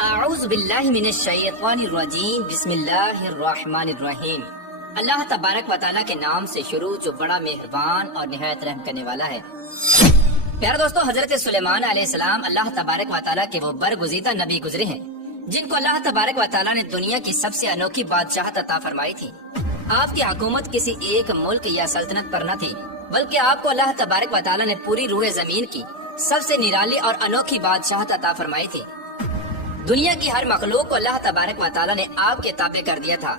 اعوذ باللہ من الشیطان الرجیم بسم اللہ الرحمن الرحیم۔ اللہ تبارک و تعالیٰ کے نام سے شروع جو بڑا مہربان اور نہایت رحم کرنے والا ہے۔ پیارے دوستو، حضرت سلیمان علیہ السلام اللہ تبارک و تعالیٰ کے وہ برگزیدہ نبی گزرے ہیں جن کو اللہ تبارک و تعالیٰ نے دنیا کی سب سے انوکھی بادشاہت عطا فرمائی تھی۔ آپ کی حکومت کسی ایک ملک یا سلطنت پر نہ تھی، بلکہ آپ کو اللہ تبارک و تعالیٰ نے پوری روح زمین کی سب سے نرالی اور انوکھی بادشاہت عطا فرمائی تھی۔ دنیا کی ہر مخلوق کو اللہ تبارک و تعالیٰ نے آپ کے تابع کر دیا تھا۔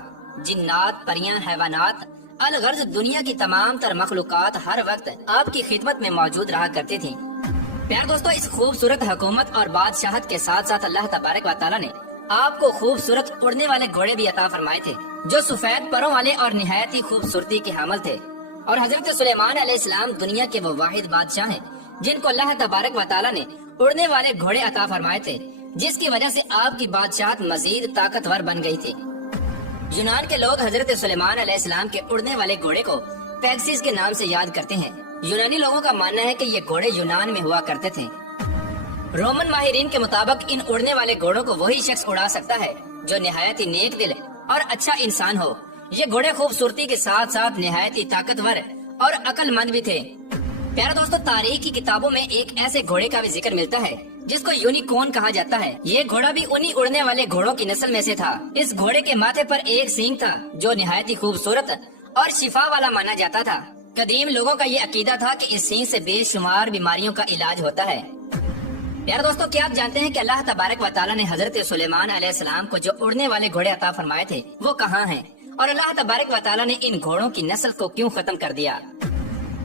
جنات، پریاں، حیوانات، الغرض دنیا کی تمام تر مخلوقات ہر وقت آپ کی خدمت میں موجود رہا کرتی تھیں۔ پیارے دوستو، اس خوبصورت حکومت اور بادشاہت کے ساتھ ساتھ اللہ تبارک و تعالیٰ نے آپ کو خوبصورت اڑنے والے گھوڑے بھی عطا فرمائے تھے جو سفید پروں والے اور نہایت ہی خوبصورتی کے حامل تھے۔ اور حضرت سلیمان علیہ السلام دنیا کے وہ واحد بادشاہ ہیں جن کو اللہ تبارک و تعالیٰ نے اڑنے والے گھوڑے عطا فرمائے تھے، جس کی وجہ سے آپ کی بادشاہت مزید طاقتور بن گئی تھی۔ یونان کے لوگ حضرت سلیمان علیہ السلام کے اڑنے والے گھوڑے کو پیگسس کے نام سے یاد کرتے ہیں۔ یونانی لوگوں کا ماننا ہے کہ یہ گھوڑے یونان میں ہوا کرتے تھے۔ رومن ماہرین کے مطابق ان اڑنے والے گھوڑوں کو وہی شخص اڑا سکتا ہے جو نہایت ہی نیک دل اور اچھا انسان ہو۔ یہ گھوڑے خوبصورتی کے ساتھ ساتھ نہایت ہی طاقتور اور عقل مند بھی تھے۔ پیارے دوستو، تاریخ کی کتابوں میں ایک ایسے گھوڑے کا بھی ذکر ملتا ہے جس کو یونیکورن کہا جاتا ہے۔ یہ گھوڑا بھی انہی اڑنے والے گھوڑوں کی نسل میں سے تھا۔ اس گھوڑے کے ماتھے پر ایک سینگ تھا جو نہایت ہی خوبصورت اور شفا والا مانا جاتا تھا۔ قدیم لوگوں کا یہ عقیدہ تھا کہ اس سینگ سے بے شمار بیماریوں کا علاج ہوتا ہے۔ پیارے دوستو، کیا آپ جانتے ہیں کہ اللہ تبارک و تعالیٰ نے حضرت سلیمان علیہ السلام کو جو اڑنے والے گھوڑے عطا فرمائے تھے وہ کہاں ہیں، اور اللہ تبارک و تعالیٰ نے ان گھوڑوں کی نسل کو کیوں ختم کر دیا،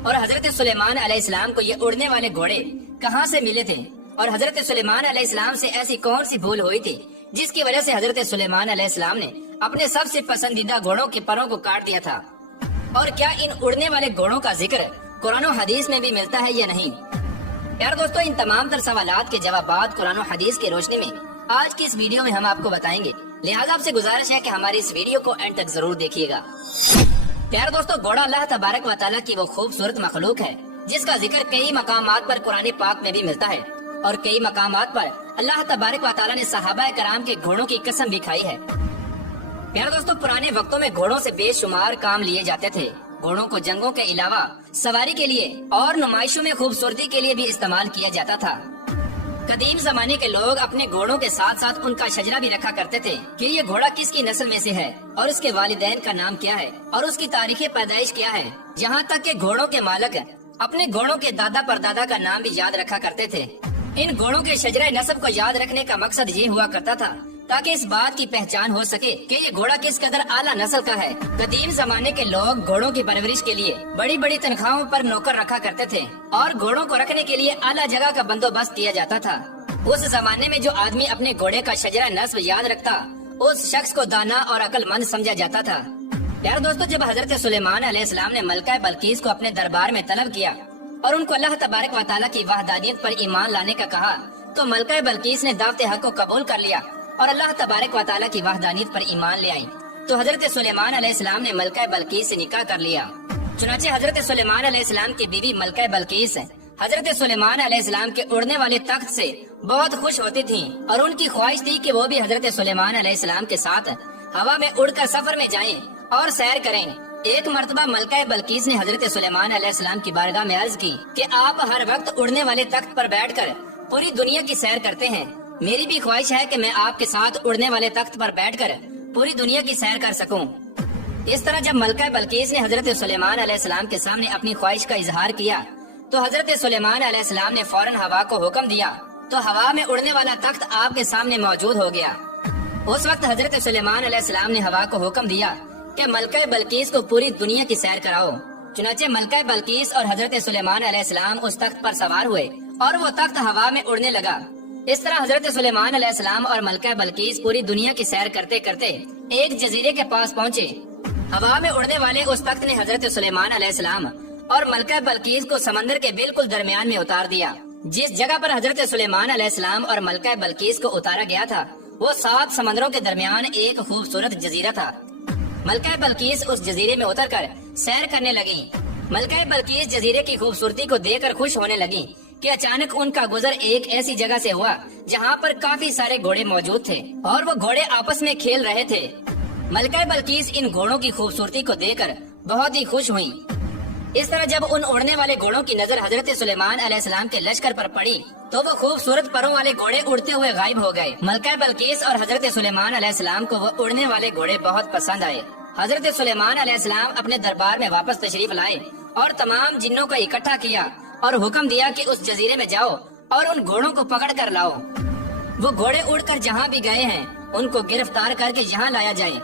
اور حضرت سلیمان علیہ السلام کو یہ اڑنے والے گھوڑے کہاں سے ملے تھے، اور حضرت سلیمان علیہ السلام سے ایسی کون سی بھول ہوئی تھی جس کی وجہ سے حضرت سلیمان علیہ السلام نے اپنے سب سے پسندیدہ گھوڑوں کے پروں کو کاٹ دیا تھا، اور کیا ان اڑنے والے گھوڑوں کا ذکر قرآن و حدیث میں بھی ملتا ہے یا نہیں۔ پیارے دوستو، ان تمام تر سوالات کے جوابات قرآن و حدیث کی روشنی میں آج کی اس ویڈیو میں ہم آپ کو بتائیں گے، لہٰذا آپ سے گزارش ہے کہ ہماری اس ویڈیو کو اینڈ تک ضرور دیکھیے گا۔ پیارے دوستو، گھوڑا اللہ تبارک و تعالیٰ کی وہ خوبصورت مخلوق ہے جس کا ذکر کئی مقامات پر قرآن پاک میں بھی ملتا ہے، اور کئی مقامات پر اللہ تبارک و تعالیٰ نے صحابہ کرام کے گھوڑوں کی قسم بھی کھائی ہے۔ پیارے دوستو، پرانے وقتوں میں گھوڑوں سے بے شمار کام لیے جاتے تھے۔ گھوڑوں کو جنگوں کے علاوہ سواری کے لیے اور نمائشوں میں خوبصورتی کے لیے بھی استعمال کیا جاتا تھا۔ قدیم زمانے کے لوگ اپنے گھوڑوں کے ساتھ ساتھ ان کا شجرہ بھی رکھا کرتے تھے کہ یہ گھوڑا کس کی نسل میں سے ہے، اور اس کے والدین کا نام کیا ہے، اور اس کی تاریخ پیدائش کیا ہے۔ یہاں تک کہ گھوڑوں کے مالک اپنے گھوڑوں کے دادا پر دادا کا نام بھی یاد رکھا کرتے تھے۔ ان گھوڑوں کے شجرہ نسب کو یاد رکھنے کا مقصد یہ ہوا کرتا تھا تاکہ اس بات کی پہچان ہو سکے کہ یہ گھوڑا کس قدر اعلیٰ نسل کا ہے۔ قدیم زمانے کے لوگ گھوڑوں کی پرورش کے لیے بڑی بڑی تنخواہوں پر نوکر رکھا کرتے تھے، اور گھوڑوں کو رکھنے کے لیے اعلیٰ جگہ کا بندوبست کیا جاتا تھا۔ اس زمانے میں جو آدمی اپنے گھوڑے کا شجرہ نسب یاد رکھتا اس شخص کو دانا اور عقل مند سمجھا جاتا تھا۔ پیارے دوستو، جب حضرت سلیمان علیہ السلام نے ملکہ بلقیس کو اپنے دربار میں طلب کیا اور ان کو اللہ تبارک و تعالیٰ کی وحدانیت پر ایمان لانے کا کہا تو ملکہ بلقیس نے دعوت حق کو قبول کر لیا اور اللہ تبارک و تعالیٰ کی وحدانیت پر ایمان لے آئی۔ تو حضرت سلیمان علیہ السلام نے ملکہ بلقیس سے نکاح کر لیا۔ چنانچہ حضرت سلیمان علیہ السلام کی بیوی ملکہ بلقیس حضرت سلیمان علیہ السلام کے اڑنے والے تخت سے بہت خوش ہوتی تھیں، اور ان کی خواہش تھی کہ وہ بھی حضرت سلیمان علیہ السلام کے ساتھ ہوا میں اڑ کر سفر میں جائیں اور سیر کریں۔ ایک مرتبہ ملکہ بلقیس نے حضرت سلیمان علیہ السلام کی بارگاہ میں عرض کی کہ آپ ہر وقت اڑنے والے تخت پر بیٹھ کر پوری دنیا کی سیر کرتے ہیں، میری بھی خواہش ہے کہ میں آپ کے ساتھ اڑنے والے تخت پر بیٹھ کر پوری دنیا کی سیر کر سکوں۔ اس طرح جب ملکہ بلقیس نے حضرت سلیمان علیہ السلام کے سامنے اپنی خواہش کا اظہار کیا تو حضرت سلیمان علیہ السلام نے فوراً ہوا کو حکم دیا، تو ہوا میں اڑنے والا تخت آپ کے سامنے موجود ہو گیا۔ اس وقت حضرت سلیمان علیہ السلام نے ہوا کو حکم دیا کہ ملکہ بلقیس کو پوری دنیا کی سیر کراؤ۔ چنانچہ ملکہ بلقیس اور حضرت سلیمان علیہ السلام اس تخت پر سوار ہوئے اور وہ تخت ہوا میں اڑنے لگا۔ اس طرح حضرت سلیمان علیہ السلام اور ملکہ بلقیس پوری دنیا کی سیر کرتے کرتے ایک جزیرے کے پاس پہنچے۔ ہوا میں اڑنے والے اس تخت نے حضرت سلیمان علیہ السلام اور ملکہ بلقیس کو سمندر کے بالکل درمیان میں اتار دیا۔ جس جگہ پر حضرت سلیمان علیہ السلام اور ملکہ بلقیس کو اتارا گیا تھا وہ 7 سمندروں کے درمیان ایک خوبصورت جزیرہ تھا۔ ملکہ بلقیس اس جزیرے میں اتر کر سیر کرنے لگیں۔ ملکہ بلقیس جزیرے کی خوبصورتی کو دیکھ کر خوش ہونے لگیں کہ اچانک ان کا گزر ایک ایسی جگہ سے ہوا جہاں پر کافی سارے گھوڑے موجود تھے اور وہ گھوڑے آپس میں کھیل رہے تھے۔ ملکہ بلقیس ان گھوڑوں کی خوبصورتی کو دیکھ کر بہت ہی خوش ہوئی۔ اس طرح جب ان اڑنے والے گھوڑوں کی نظر حضرت سلیمان علیہ السلام کے لشکر پر پڑی تو وہ خوبصورت پروں والے گھوڑے اڑتے ہوئے غائب ہو گئے۔ ملکہ بلقیس اور حضرت سلیمان علیہ السلام کو وہ اڑنے والے گھوڑے بہت پسند آئے۔ حضرت سلیمان علیہ السلام اپنے دربار میں واپس تشریف لائے اور تمام جنوں کو اکٹھا کیا اور حکم دیا کہ اس جزیرے میں جاؤ اور ان گھوڑوں کو پکڑ کر لاؤ۔ وہ گھوڑے اڑ کر جہاں بھی گئے ہیں ان کو گرفتار کر کے یہاں لایا جائے۔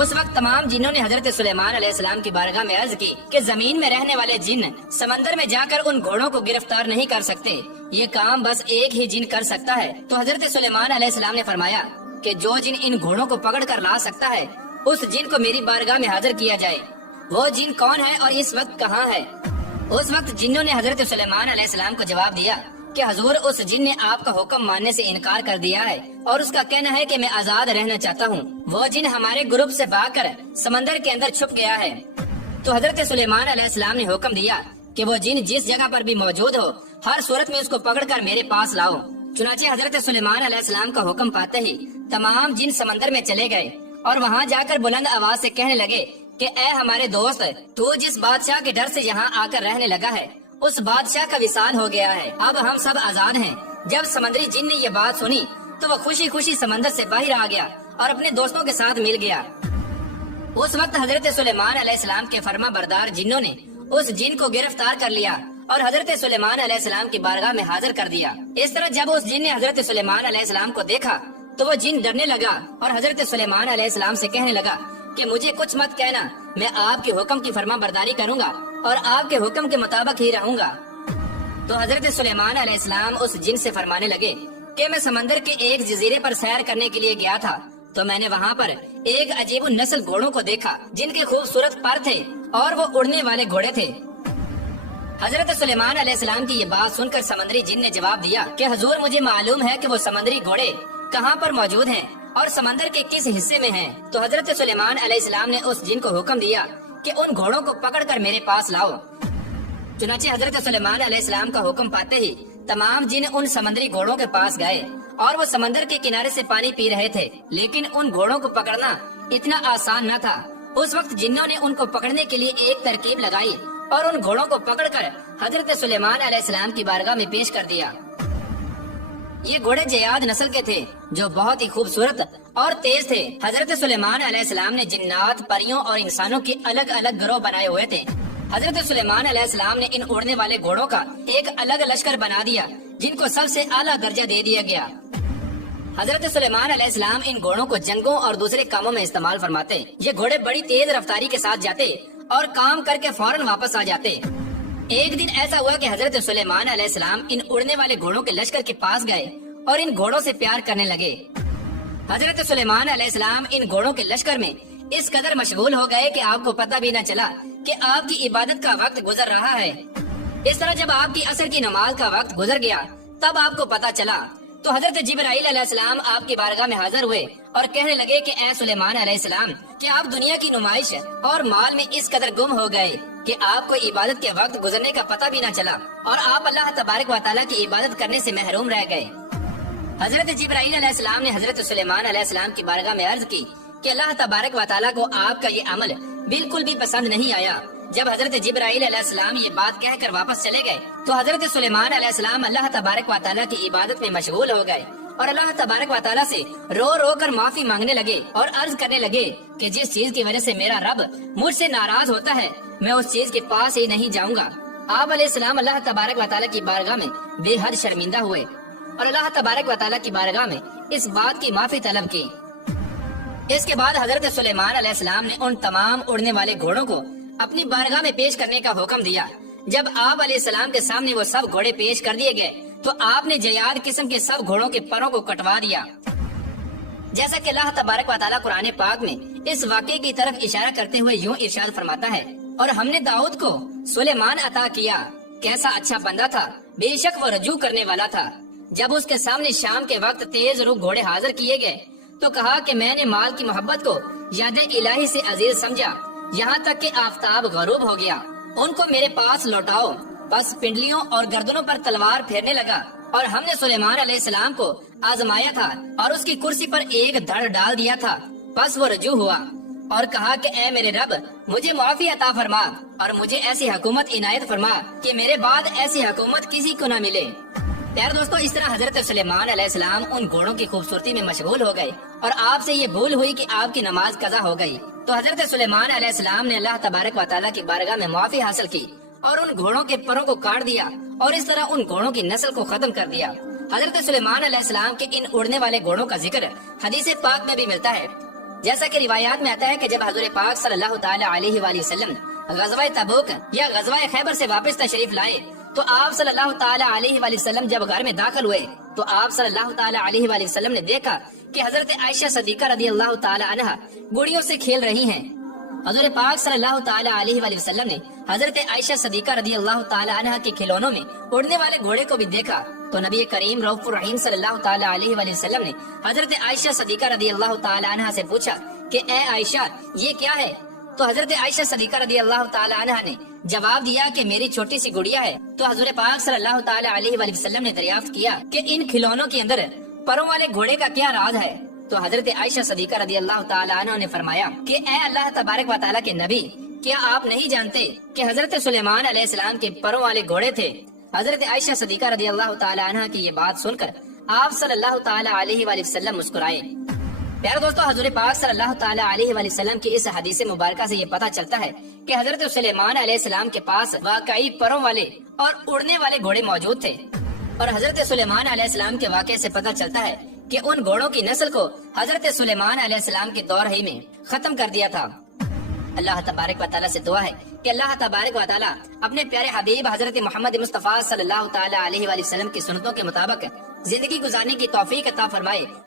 اس وقت تمام جنوں نے حضرت سلیمان علیہ السلام کی بارگاہ میں عرض کی کہ زمین میں رہنے والے جن سمندر میں جا کر ان گھوڑوں کو گرفتار نہیں کر سکتے، یہ کام بس ایک ہی جن کر سکتا ہے۔ تو حضرت سلیمان علیہ السلام نے فرمایا کہ جو جن ان گھوڑوں کو پکڑ کر لا سکتا ہے اس جن کو میری بارگاہ میں حاضر کیا جائے۔ وہ جن کون ہے اور اس وقت کہاں ہے؟ اس وقت جنوں نے حضرت سلیمان علیہ السلام کو جواب دیا کہ حضور اس جن نے آپ کا حکم ماننے سے انکار کر دیا ہے اور اس کا کہنا ہے کہ میں آزاد رہنا چاہتا ہوں۔ وہ جن ہمارے گروپ سے بھاگ کر سمندر کے اندر چھپ گیا ہے۔ تو حضرت سلیمان علیہ السلام نے حکم دیا کہ وہ جن جس جگہ پر بھی موجود ہو ہر صورت میں اس کو پکڑ کر میرے پاس لاؤ۔ چنانچہ حضرت سلیمان علیہ السلام کا حکم پاتے ہی تمام جن سمندر میں چلے گئے اور وہاں جا کر بلند آواز سے کہنے لگے کہ اے ہمارے دوست، تو جس بادشاہ کے ڈر سے یہاں آ کر رہنے لگا ہے اس بادشاہ کا وصال ہو گیا ہے، اب ہم سب آزاد ہیں۔ جب سمندری جن نے یہ بات سنی تو وہ خوشی خوشی سمندر سے باہر آ گیا اور اپنے دوستوں کے ساتھ مل گیا۔ اس وقت حضرت سلیمان علیہ السلام کے فرما بردار جنوں نے اس جن کو گرفتار کر لیا اور حضرت سلیمان علیہ السلام کی بارگاہ میں حاضر کر دیا۔ اس طرح جب اس جن نے حضرت سلیمان علیہ السلام کو دیکھا تو وہ جن ڈرنے لگا اور حضرت سلیمان علیہ السلام سے کہنے لگا کہ مجھے کچھ مت کہنا، میں آپ کے حکم کی فرما برداری کروں گا اور آپ کے حکم کے مطابق ہی رہوں گا۔ تو حضرت سلیمان علیہ السلام اس جن سے فرمانے لگے کہ میں سمندر کے ایک جزیرے پر سیر کرنے کے لیے گیا تھا تو میں نے وہاں پر ایک عجیب النسل گھوڑوں کو دیکھا جن کے خوبصورت پر تھے اور وہ اڑنے والے گھوڑے تھے۔ حضرت سلیمان علیہ السلام کی یہ بات سن کر سمندری جن نے جواب دیا کہ حضور مجھے معلوم ہے کہ وہ سمندری گھوڑے کہاں پر موجود ہیں اور سمندر کے کس حصے میں ہیں۔ تو حضرت سلیمان علیہ السلام نے اس جن کو حکم دیا کہ ان گھوڑوں کو پکڑ کر میرے پاس لاؤ۔ چنانچہ حضرت سلیمان علیہ السلام کا حکم پاتے ہی تمام جن ان سمندری گھوڑوں کے پاس گئے اور وہ سمندر کے کنارے سے پانی پی رہے تھے، لیکن ان گھوڑوں کو پکڑنا اتنا آسان نہ تھا۔ اس وقت جنوں نے ان کو پکڑنے کے لیے ایک ترکیب لگائی اور ان گھوڑوں کو پکڑ کر حضرت سلیمان علیہ السلام کی بارگاہ میں پیش کر دیا۔ یہ گھوڑے جیاد نسل کے تھے جو بہت ہی خوبصورت اور تیز تھے۔ حضرت سلیمان علیہ السلام نے جنات، پریوں اور انسانوں کے الگ الگ گروہ بنائے ہوئے تھے۔ حضرت سلیمان علیہ السلام نے ان اڑنے والے گھوڑوں کا ایک الگ لشکر بنا دیا جن کو سب سے اعلیٰ درجہ دے دیا گیا۔ حضرت سلیمان علیہ السلام ان گھوڑوں کو جنگوں اور دوسرے کاموں میں استعمال فرماتے۔ یہ گھوڑے بڑی تیز رفتاری کے ساتھ جاتے اور کام کر کے فوراً واپس آ جاتے۔ ایک دن ایسا ہوا کہ حضرت سلیمان علیہ السلام ان اڑنے والے گھوڑوں کے لشکر کے پاس گئے اور ان گھوڑوں سے پیار کرنے لگے۔ حضرت سلیمان علیہ السلام ان گھوڑوں کے لشکر میں اس قدر مشغول ہو گئے کہ آپ کو پتہ بھی نہ چلا کہ آپ کی عبادت کا وقت گزر رہا ہے۔ اس طرح جب آپ کی عصر کی نماز کا وقت گزر گیا تب آپ کو پتہ چلا تو حضرت جبرائیل علیہ السلام آپ کی بارگاہ میں حاضر ہوئے اور کہنے لگے کہ اے سلیمان علیہ السلام، کہ آپ دنیا کی نمائش اور مال میں اس قدر گم ہو گئے کہ آپ کو عبادت کے وقت گزرنے کا پتہ بھی نہ چلا اور آپ اللہ تبارک و تعالیٰ کی عبادت کرنے سے محروم رہ گئے۔ حضرت جبرائیل علیہ السلام نے حضرت سلیمان علیہ السلام کی بارگاہ میں عرض کی کہ اللہ تبارک و تعالیٰ کو آپ کا یہ عمل بالکل بھی پسند نہیں آیا۔ جب حضرت جبرائیل علیہ السلام یہ بات کہہ کر واپس چلے گئے تو حضرت سلیمان علیہ السلام اللہ تبارک و تعالیٰ کی عبادت میں مشغول ہو گئے اور اللہ تبارک و تعالیٰ سے رو رو کر معافی مانگنے لگے اور عرض کرنے لگے کہ جس چیز کی وجہ سے میرا رب مجھ سے ناراض ہوتا ہے میں اس چیز کے پاس ہی نہیں جاؤں گا۔ آپ علیہ السلام اللہ تبارک و تعالیٰ کی بارگاہ میں بے حد شرمندہ ہوئے اور اللہ تبارک و تعالیٰ کی بارگاہ میں اس بات کی معافی طلب کی۔ اس کے بعد حضرت سلیمان علیہ السلام نے ان تمام اڑنے والے گھوڑوں کو اپنی بارگاہ میں پیش کرنے کا حکم دیا۔ جب آپ علیہ السلام کے سامنے وہ سب گھوڑے پیش کر دیے گئے تو آپ نے جیاد قسم کے سب گھوڑوں کے پروں کو کٹوا دیا، جیسا کہ اللہ تبارک و تعالیٰ قرآن پاک میں اس واقعے کی طرف اشارہ کرتے ہوئے یوں ارشاد فرماتا ہے، اور ہم نے داؤد کو سلیمان عطا کیا، کیسا اچھا بندہ تھا، بے شک وہ رجوع کرنے والا تھا۔ جب اس کے سامنے شام کے وقت تیز رو گھوڑے حاضر کیے گئے تو کہا کہ میں نے مال کی محبت کو یاد الہی سے عزیز سمجھا، یہاں تک کہ آفتاب غروب ہو گیا، ان کو میرے پاس لوٹاؤ۔ بس پنڈلیوں اور گردنوں پر تلوار پھیرنے لگا، اور ہم نے سلیمان علیہ السلام کو آزمایا تھا اور اس کی کرسی پر ایک دھڑ ڈال دیا تھا۔ بس وہ رجوع ہوا اور کہا کہ اے میرے رب، مجھے معافی عطا فرما اور مجھے ایسی حکومت عنایت فرما کہ میرے بعد ایسی حکومت کسی کو نہ ملے۔ پیارے دوستو، اس طرح حضرت سلیمان علیہ السلام ان گھوڑوں کی خوبصورتی میں مشغول ہو گئے اور آپ سے یہ بھول ہوئی کہ آپ کی نماز قضا ہو گئی، تو حضرت سلیمان علیہ السلام نے اللہ تبارک و تعالیٰ کی بارگاہ میں معافی حاصل کی اور ان گھوڑوں کے پروں کو کاٹ دیا اور اس طرح ان گھوڑوں کی نسل کو ختم کر دیا۔ حضرت سلیمان علیہ السلام کے ان اڑنے والے گھوڑوں کا ذکر حدیث پاک میں بھی ملتا ہے، جیسا کہ روایات میں آتا ہے کہ جب حضور پاک صلی اللہ تعالی علیہ وآلہ وسلم غزوہ تبوک یا غزوہ خیبر سے واپس تشریف لائے تو آپ صلی اللہ تعالی علیہ وآلہ وسلم جب گھر میں داخل ہوئے تو آپ صلی اللہ تعالی علیہ وآلہ وسلم نے دیکھا کہ حضرت عائشہ صدیقہ رضی اللہ تعالی عنہا گڑیوں سے کھیل رہی ہیں۔ حضور پاک صلی اللہ تعالی علیہ وآلہ وسلم نے حضرت عائشہ صدیقہ رضی اللہ تعالی عنہا کے کھلونوں میں اڑنے والے گھوڑے کو بھی دیکھا تو نبی کریم رؤوف الرحیم صلی اللہ تعالی علیہ وآلہ وسلم نے حضرت عائشہ صدیقہ رضی اللہ تعالی عنہا سے پوچھا کہ اے عائشہ یہ کیا ہے؟ تو حضرت عائشہ صدیقہ رضی اللہ تعالی عنہا نے جواب دیا کہ میری چھوٹی سی گڑیا ہے۔ تو حضور پاک صلی اللہ تعالی علیہ وآلہ وسلم نے دریافت کیا کہ ان کھلونوں کے اندر پروں والے گھوڑے کا کیا راز ہے؟ تو حضرت عائشہ صدیقہ رضی اللہ تعالی عنہ نے فرمایا کہ اے اللہ تبارک و تعالیٰ کے نبی، کیا آپ نہیں جانتے کہ حضرت سلیمان علیہ السلام کے پروں والے گھوڑے تھے؟ حضرت عائشہ صدیقہ رضی اللہ تعالی عنہ کی یہ بات سن کر آپ صلی اللہ تعالی علیہ وآلہ وسلم مسکرائے۔ پیارے دوستو، حضور پاک صلی اللہ تعالی علیہ وآلہ وسلم کی اس حدیث مبارکہ سے یہ پتہ چلتا ہے کہ حضرت سلیمان علیہ السلام کے پاس واقعی پروں والے اور اڑنے والے گھوڑے موجود تھے، اور حضرت سلیمان علیہ السلام کے واقعے سے پتہ چلتا ہے کہ ان گھوڑوں کی نسل کو حضرت سلیمان علیہ السلام کے دور ہی میں ختم کر دیا تھا۔ اللہ تبارک و تعالیٰ سے دعا ہے کہ اللہ تبارک و تعالیٰ اپنے پیارے حبیب حضرت محمد مصطفیٰ صلی اللہ تعالی علیہ وآلہ وسلم کی سنتوں کے مطابق زندگی گزارنے کی توفیق عطا فرمائے۔